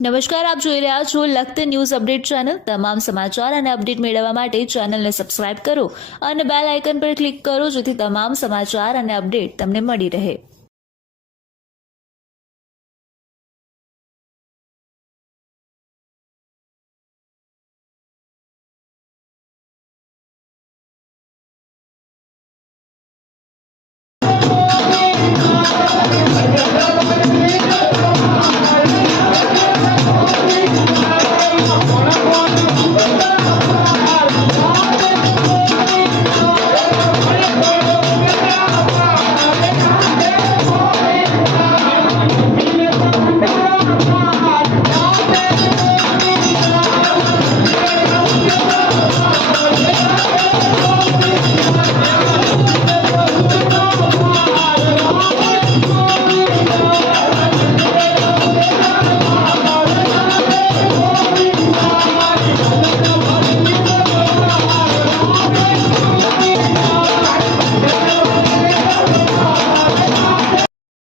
નમસ્કાર, આપ જોઈ રહ્યા છો લખત ન્યૂઝ અપડેટ ચેનલ। તમામ સમાચાર અને અપડેટ મેળવવા માટે ચેનલને સબસ્ક્રાઇબ કરો અને બેલ આઇકન પર ક્લિક કરો, જેથી તમામ સમાચાર અને અપડેટ તમને મળી રહે।